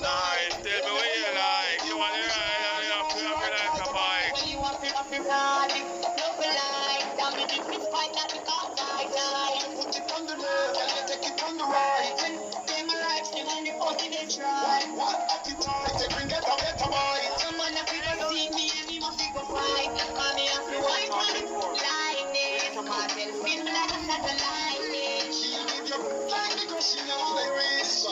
Nice, tell me what you like. You want to ride, you have to like a bike. You want to love like, tell me if it's fine, not the outside line. Put it on the left, and you take it on the right. Say my life, still on the fucking try. What appetite, they bring it a better bite. Someone that people see me, and he must be go fight. Mommy, I'm the white one, like this. My self feel like I'm not a line. She give you like the question of the race.